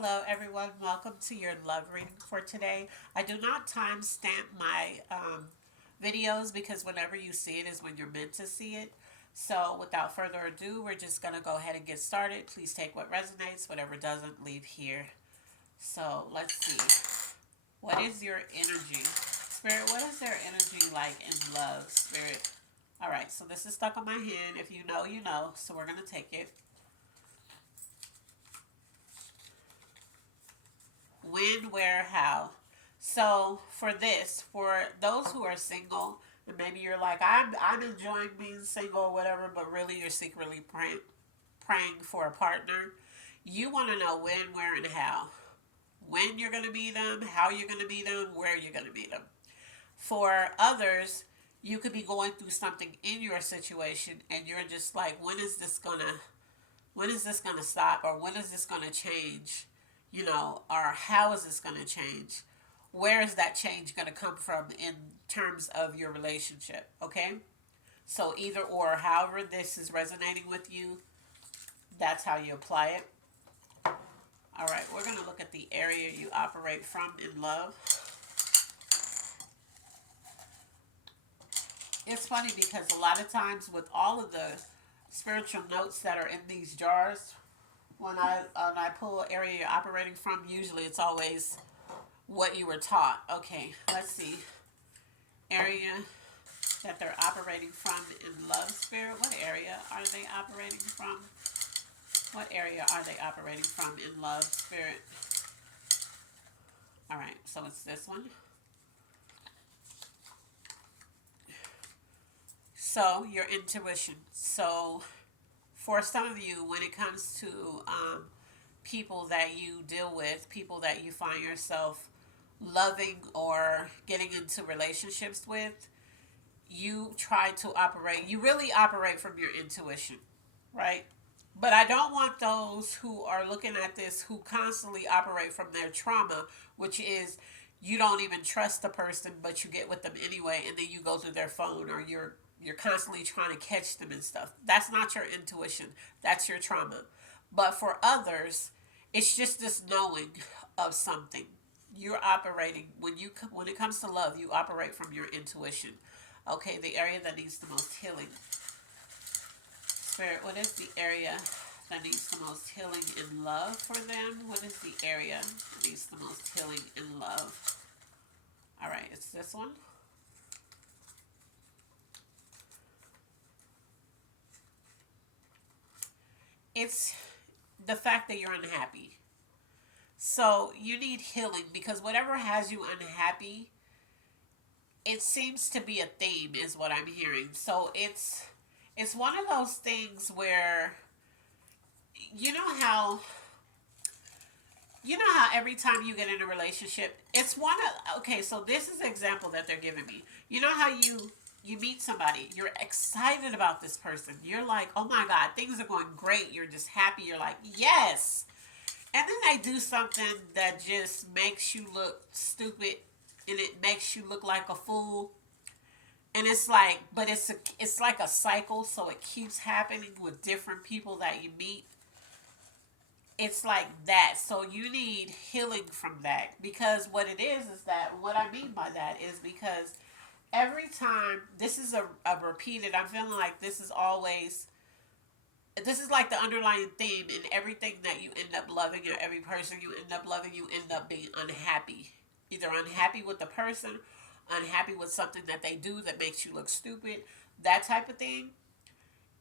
Hello, everyone. Welcome to your love reading for today. I do not timestamp my videos because whenever you see it is when you're meant to see it. So, without further ado, we're just going to go ahead and get started. Please take what resonates, whatever doesn't, leave here. So, let's see. What is your energy? Spirit, what is their energy like in love, Spirit? All right, so this is stuck on my hand. If you know, you know. So, we're going to take it. When, where, how. So for this, for those who are single, and maybe you're like, I'm enjoying being single or whatever, but really you're secretly praying for a partner. You want to know when, where, and how. When you're going to meet them, how you're going to meet them, where you're going to meet them. For others, you could be going through something in your situation, and you're just like, when is this gonna stop, or when is this gonna change, or how is this gonna change? Where is that change gonna come from in terms of your relationship? Okay, so either or, however this is resonating with you, that's how you apply it. All right, we're gonna look at the area you operate from in love. It's funny because a lot of times with all of the spiritual notes that are in these jars, when I pull area you're operating from, usually it's always what you were taught. Okay, let's see. Area that they're operating from in love, Spirit. What area are they operating from? What area are they operating from in love, Spirit? All right, so it's this one. So your intuition. So for some of you, when it comes to people that you deal with, people that you find yourself loving or getting into relationships with, you try to operate, you really operate from your intuition, right? But I don't want those who are looking at this who constantly operate from their trauma, which is you don't even trust the person, but you get with them anyway, and then you go through their phone, or you're constantly trying to catch them and stuff. That's not your intuition. That's your trauma. But for others, it's just this knowing of something. You're operating when it comes to love, you operate from your intuition. Okay, the area that needs the most healing. Spirit, what is the area that needs the most healing in love for them? What is the area that needs the most healing in love? All right, it's this one. It's the fact that you're unhappy. So you need healing because whatever has you unhappy, it seems to be a theme, is what I'm hearing. So it's one of those things where you know how every time you get in a relationship, it's one of okay, so this is an example that they're giving me. You know how you meet somebody, you're excited about this person. You're like, "Oh my god, things are going great." You're just happy. You're like, "Yes." And then they do something that just makes you look stupid, and it makes you look like a fool. And it's like, but it's like a cycle, so it keeps happening with different people that you meet. It's like that. So you need healing from that, because what it is that what I mean by that is because every time this is a repeated, I'm feeling like this is like the underlying theme in everything that you end up loving, or every person you end up loving, you end up being unhappy. Either unhappy with the person, unhappy with something that they do that makes you look stupid, that type of thing.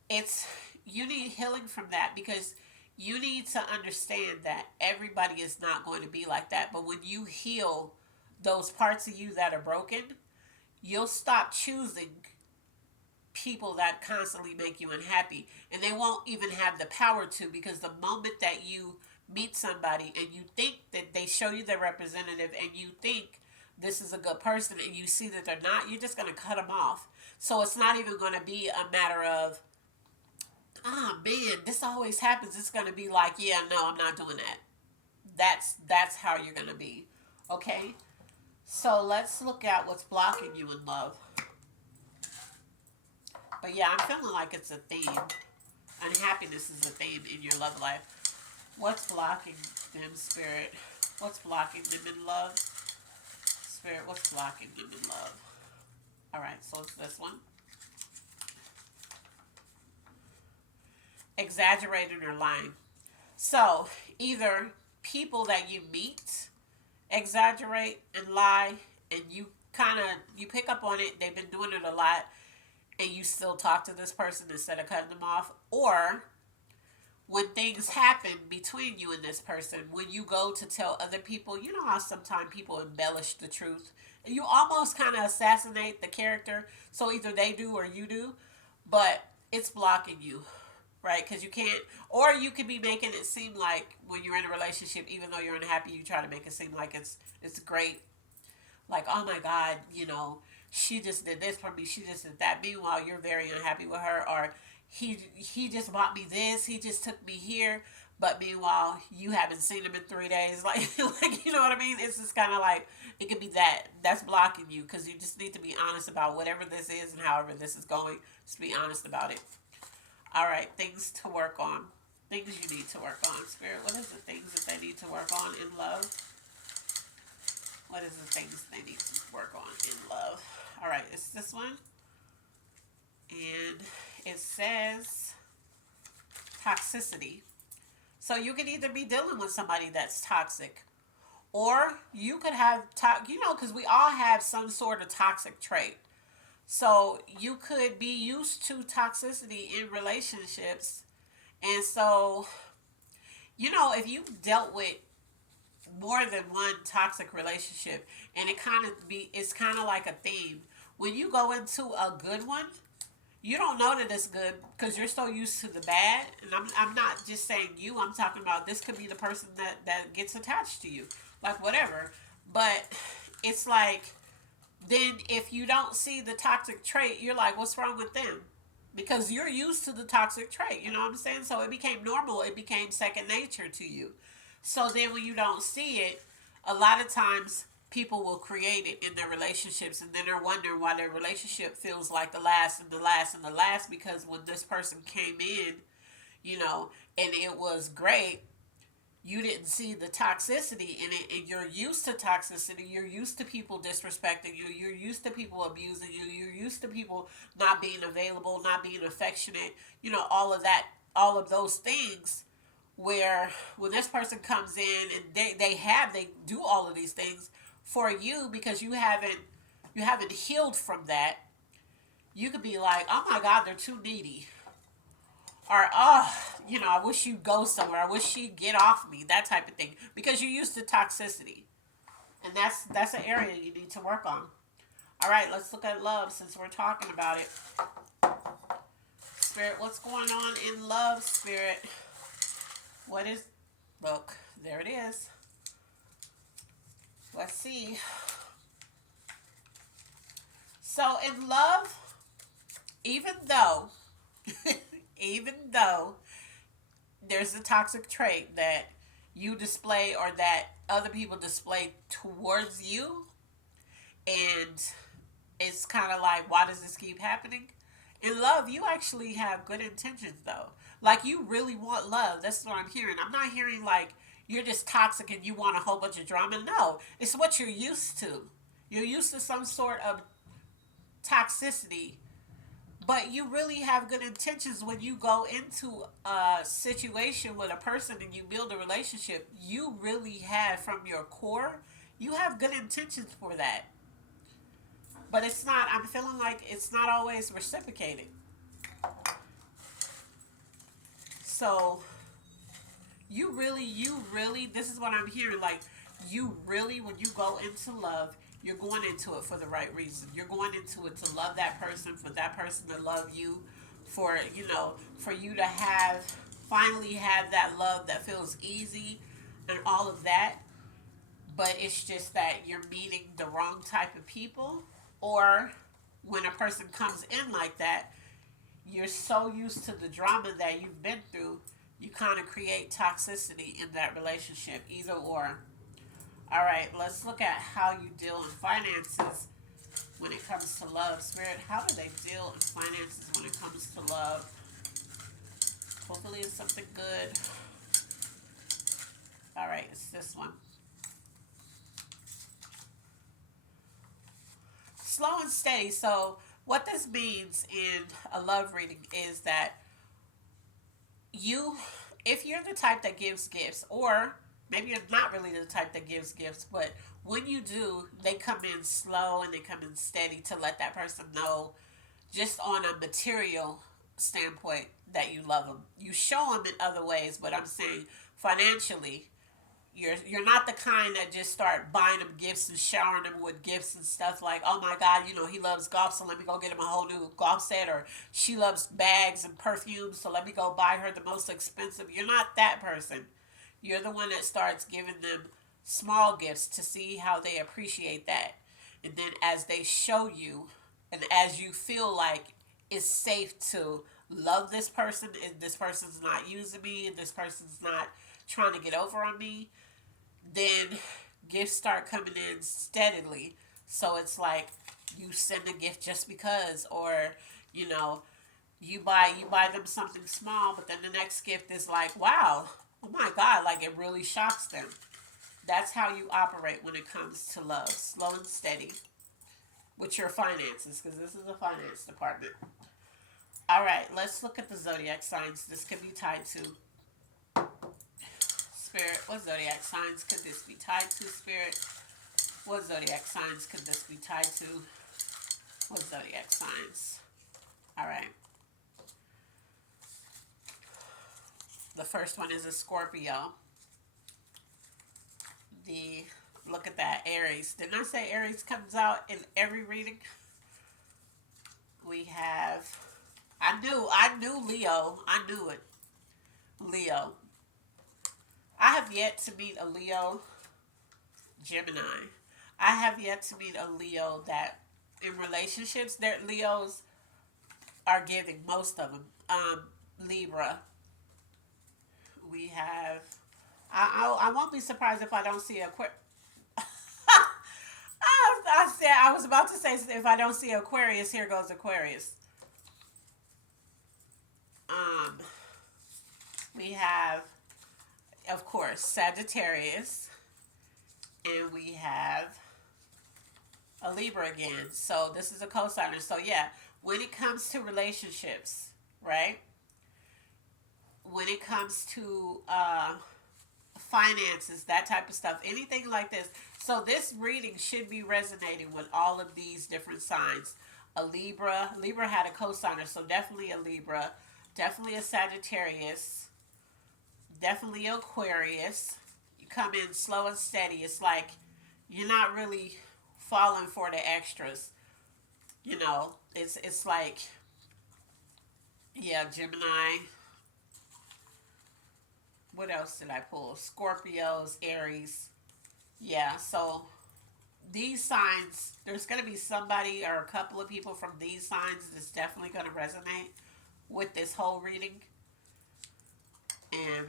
It's you need healing from that, because you need to understand that everybody is not going to be like that. But when you heal those parts of you that are broken, you'll stop choosing people that constantly make you unhappy, and they won't even have the power to, because the moment that you meet somebody and you think that they show you their representative, and you think this is a good person, and you see that they're not, you're just going to cut them off. So it's not even going to be a matter of, oh man, this always happens. It's going to be like, yeah, no, I'm not doing that. That's how you're going to be. Okay, so let's look at what's blocking you in love. But yeah, I'm feeling like it's a theme. Unhappiness is a theme in your love life. What's blocking them, Spirit? What's blocking them in love? Spirit, what's blocking them in love? All right, so it's this one. Exaggerating or lying. So either people that you meet exaggerate and lie, and you pick up on it. They've been doing it a lot, and you still talk to this person instead of cutting them off. Or when things happen between you and this person, when you go to tell other people, you know how sometimes people embellish the truth, and you almost kind of assassinate the character. So either they do or you do, but it's blocking you, right? Because you can't, or you could be making it seem like when you're in a relationship, even though you're unhappy, you try to make it seem like it's great. Like, oh my God, she just did this for me, she just did that. Meanwhile, you're very unhappy with her, or he just bought me this, he just took me here. But meanwhile, you haven't seen him in 3 days. Like you know what I mean? It's just kind of like it could be that's blocking you because you just need to be honest about whatever this is and however this is going. Just be honest about it. All right, things to work on. Things you need to work on. Spirit, what is the things that they need to work on in love? What is the things they need to work on in love? All right, it's this one. And it says toxicity. So you could either be dealing with somebody that's toxic, or you could have, because we all have some sort of toxic trait. So you could be used to toxicity in relationships. And so, if you've dealt with more than one toxic relationship, and it's kind of like a theme. When you go into a good one, you don't know that it's good because you're so used to the bad. And I'm not just saying you, I'm talking about this could be the person that gets attached to you, like whatever. But it's like, then if you don't see the toxic trait, you're like, what's wrong with them? Because you're used to the toxic trait, you know what I'm saying? So it became normal, it became second nature to you. So then when you don't see it, a lot of times people will create it in their relationships, and then they're wondering why their relationship feels like the last and the last and the last, because when this person came in, and it was great, you didn't see the toxicity in it, and you're used to toxicity. You're used to people disrespecting you. You're used to people abusing you. You're used to people not being available, not being affectionate, all of that, all of those things. Where when this person comes in and they do all of these things for you, because you haven't healed from that, you could be like, oh my God, they're too needy. Or, oh, I wish you'd go somewhere. I wish she'd get off me. That type of thing. Because you're used to toxicity. And that's an area you need to work on. All right, let's look at love since we're talking about it. Spirit, what's going on in love, Spirit? Look, there it is. Let's see. So in love, even though, even though there's a toxic trait that you display or that other people display towards you, and it's kind of like, why does this keep happening? In love, you actually have good intentions, though. Like, you really want love. That's what I'm hearing. I'm not hearing like you're just toxic and you want a whole bunch of drama. No, it's what you're used to. You're used to some sort of toxicity, but you really have good intentions when you go into a situation with a person and you build a relationship. You really have, from your core, you have good intentions for that. But I'm feeling like it's not always reciprocated. So you really, this is what I'm hearing. Like, you really, when you go into love, you're going into it for the right reason. You're going into it to love that person, for that person to love you, for you to finally have that love that feels easy and all of that. But it's just that you're meeting the wrong type of people, or when a person comes in like that, you're so used to the drama that you've been through, you kind of create toxicity in that relationship, either or. All right, let's look at how you deal in finances when it comes to love. Spirit, how do they deal in finances when it comes to love? Hopefully it's something good. All right, it's this one. Slow and steady. So, what this means in a love reading is that you, if you're the type that gives gifts, or maybe you're not really the type that gives gifts, but when you do, they come in slow and they come in steady to let that person know, just on a material standpoint, that you love them. You show them in other ways, but I'm saying financially, you're not the kind that just start buying them gifts and showering them with gifts and stuff like, oh my God, he loves golf, so let me go get him a whole new golf set, or she loves bags and perfumes, so let me go buy her the most expensive. You're not that person. You're the one that starts giving them small gifts to see how they appreciate that. And then as they show you, and as you feel like it's safe to love this person, and this person's not using me, and this person's not trying to get over on me, then gifts start coming in steadily. So it's like you send a gift just because, or you know, you buy them something small, but then the next gift is like, wow, oh my God, like it really shocks them. That's how you operate when it comes to love, slow and steady with your finances, because this is a finance department. All right, let's look at the zodiac signs. This could be tied to Spirit. What zodiac signs could this be tied to, Spirit? What zodiac signs could this be tied to? What zodiac signs? All right. The first one is a Scorpio. The Look at that, Aries. Didn't I say Aries comes out in every reading? We have, I knew Leo. I knew it. Leo. I have yet to meet a Leo. Gemini. I have yet to meet a Leo that in relationships, their Leos are giving, most of them. Libra. We have. I won't be surprised if I don't see a quick. I was about to say, if I don't see Aquarius, here goes Aquarius. Um, we have, of course, Sagittarius, and we have a Libra again. So this is a cosigner. So yeah, when it comes to relationships, right? When it comes to finances, that type of stuff, anything like this. So this reading should be resonating with all of these different signs. A Libra. Libra had a cosigner, so definitely a Libra. Definitely a Sagittarius. Definitely Aquarius. You come in slow and steady. It's like you're not really falling for the extras. It's like, yeah, Gemini. What else did I pull? Scorpios, Aries. Yeah, so these signs, there's going to be somebody or a couple of people from these signs that's definitely going to resonate with this whole reading. And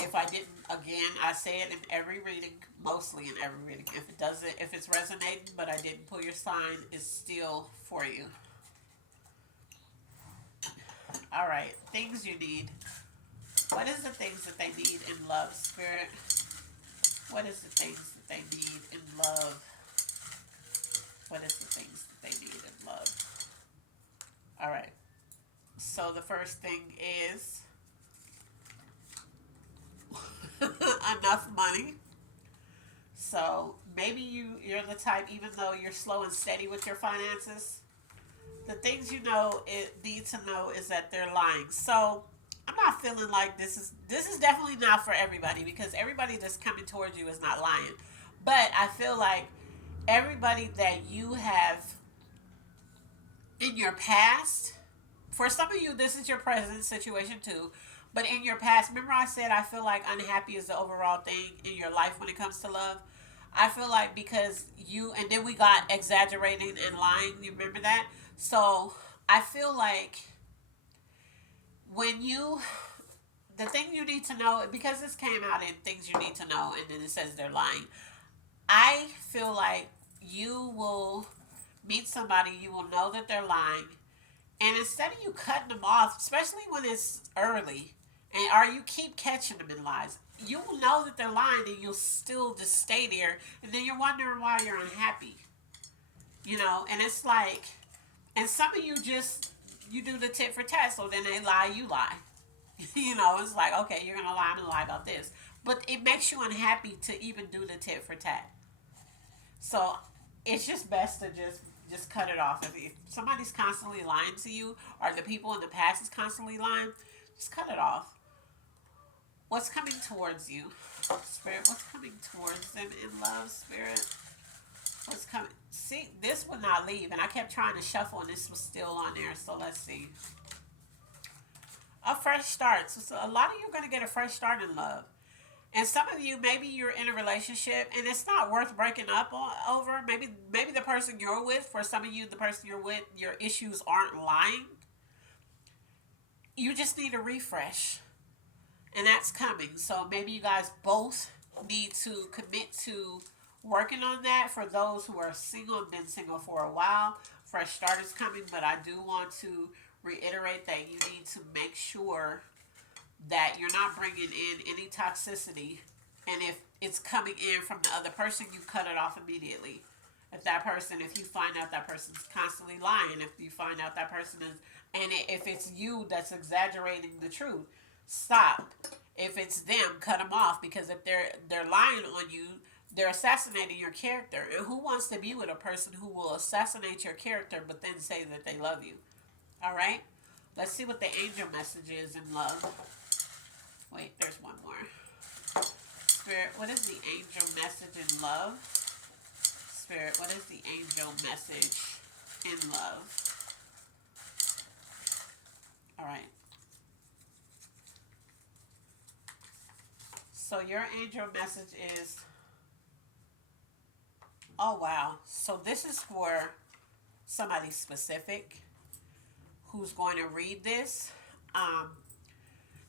if I didn't, again, I say it in every reading, mostly in every reading. If it doesn't, if it's resonating, but I didn't pull your sign, it's still for you. All right, things you need. What is the things that they need in love, Spirit? What is the things that they need in love? What is the things that they need in love? All right. So the first thing is enough money. So maybe you're the type, even though you're slow and steady with your finances, the things need to know is that they're lying. So I'm not feeling like this is definitely not for everybody, because everybody that's coming towards you is not lying. But I feel like everybody that you have in your past, for some of you, this is your present situation too. But in your past, remember I said I feel like unhappy is the overall thing in your life when it comes to love. I feel like because and then we got exaggerating and lying. You remember that? So I feel like when the thing you need to know, because this came out in things you need to know, and then it says they're lying. I feel like you will meet somebody, you will know that they're lying, and instead of you cutting them off, especially when it's early, or you keep catching them in lies, you will know that they're lying and you'll still just stay there. And then you're wondering why you're unhappy. And it's like, and some of you just, you do the tit for tat. So then they lie, you lie. It's like, okay, you're going to lie, I'm going to lie about this. But it makes you unhappy to even do the tit for tat. So it's just best to just cut it off. If somebody's constantly lying to you, or the people in the past is constantly lying, just cut it off. What's coming towards you, Spirit? What's coming towards them in love, Spirit? What's coming? See, this would not leave, and I kept trying to shuffle, and this was still on there. So let's see. A fresh start. So a lot of you are going to get a fresh start in love. And some of you, maybe you're in a relationship and it's not worth breaking up over. Maybe the person you're with, for some of you, the person you're with, your issues aren't lying. You just need a refresh. And that's coming. So maybe you guys both need to commit to working on that. For those who are single and been single for a while, fresh start is coming. But I do want to reiterate that you need to make sure that you're not bringing in any toxicity, and if it's coming in from the other person, you cut it off immediately. If you find out that person's constantly lying, if you find out that person is, and if it's you that's exaggerating the truth, stop. If it's them, cut them off, because if they're lying on you, they're assassinating your character. And who wants to be with a person who will assassinate your character but then say that they love you? All right, let's see what the angel message is in love. Wait, there's one more. Spirit, what is the angel message in love? Spirit, what is the angel message in love? All right. So your angel message is, oh wow. So this is for somebody specific who's going to read this.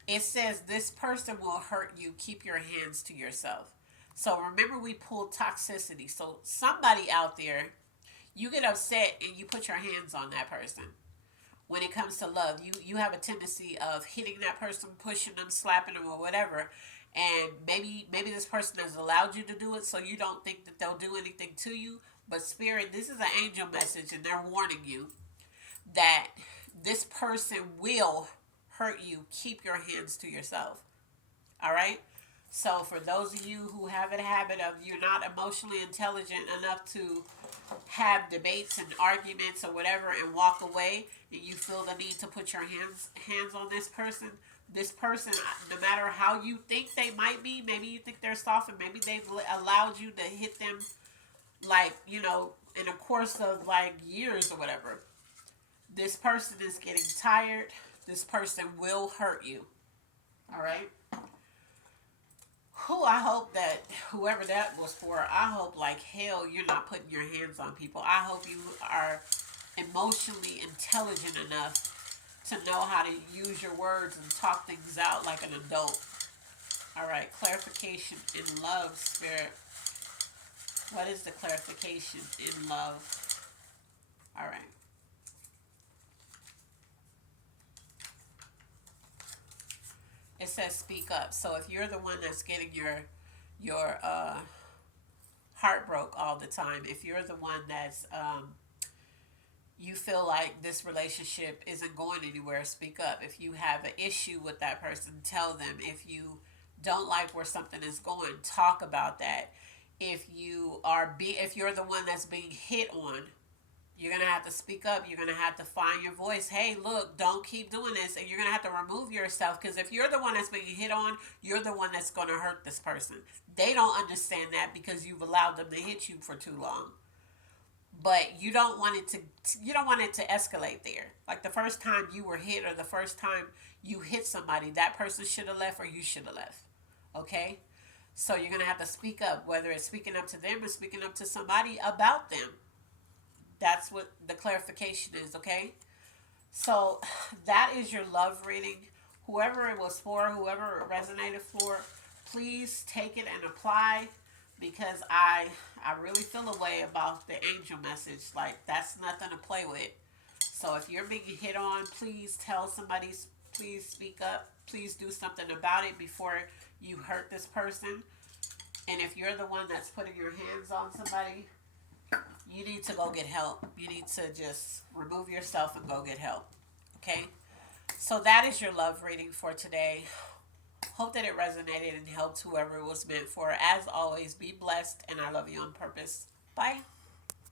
It says this person will hurt you. Keep your hands to yourself. So remember, we pulled toxicity. So somebody out there, you get upset and you put your hands on that person. When it comes to love, you have a tendency of hitting that person, pushing them, slapping them, or whatever. And maybe this person has allowed you to do it, so you don't think that they'll do anything to you. But Spirit, this is an angel message, and they're warning you that this person will hurt you. Keep your hands to yourself. All right? So for those of you who have a habit of, you're not emotionally intelligent enough to have debates and arguments or whatever and walk away, and you feel the need to put your hands on this person, no matter how you think they might be, maybe you think they're soft, and maybe they've allowed you to hit them, like, in a course of like years or whatever. This person is getting tired. This person will hurt you. All right? I hope that whoever that was for, I hope like hell you're not putting your hands on people. I hope you are emotionally intelligent enough to know how to use your words and talk things out like an adult. All right, clarification in love, Spirit. What is the clarification in love? All right. It says speak up. So if you're the one that's getting your heart broke all the time, if you're the one that's you feel like this relationship isn't going anywhere, speak up. If you have an issue with that person, tell them. If you don't like where something is going, talk about that. If you're the one that's being hit on, you're going to have to speak up. You're going to have to find your voice. Hey, look, don't keep doing this. And you're going to have to remove yourself, because if you're the one that's being hit on, you're the one that's going to hurt this person. They don't understand that because you've allowed them to hit you for too long. But you don't want it to escalate there. Like the first time you were hit, or the first time you hit somebody, that person should have left, or you should have left. Okay? So you're going to have to speak up, whether it's speaking up to them or speaking up to somebody about them. That's what the clarification is, okay? So that is your love reading. Whoever it was for, whoever it resonated for, please take it and apply, because I really feel a way about the angel message. Like, that's nothing to play with. So if you're being hit on, please tell somebody, please speak up, please do something about it before you hurt this person. And if you're the one that's putting your hands on somebody, you need to go get help. You need to just remove yourself and go get help. Okay? So that is your love reading for today. Hope that it resonated and helped whoever it was meant for. As always, be blessed, and I love you on purpose. Bye.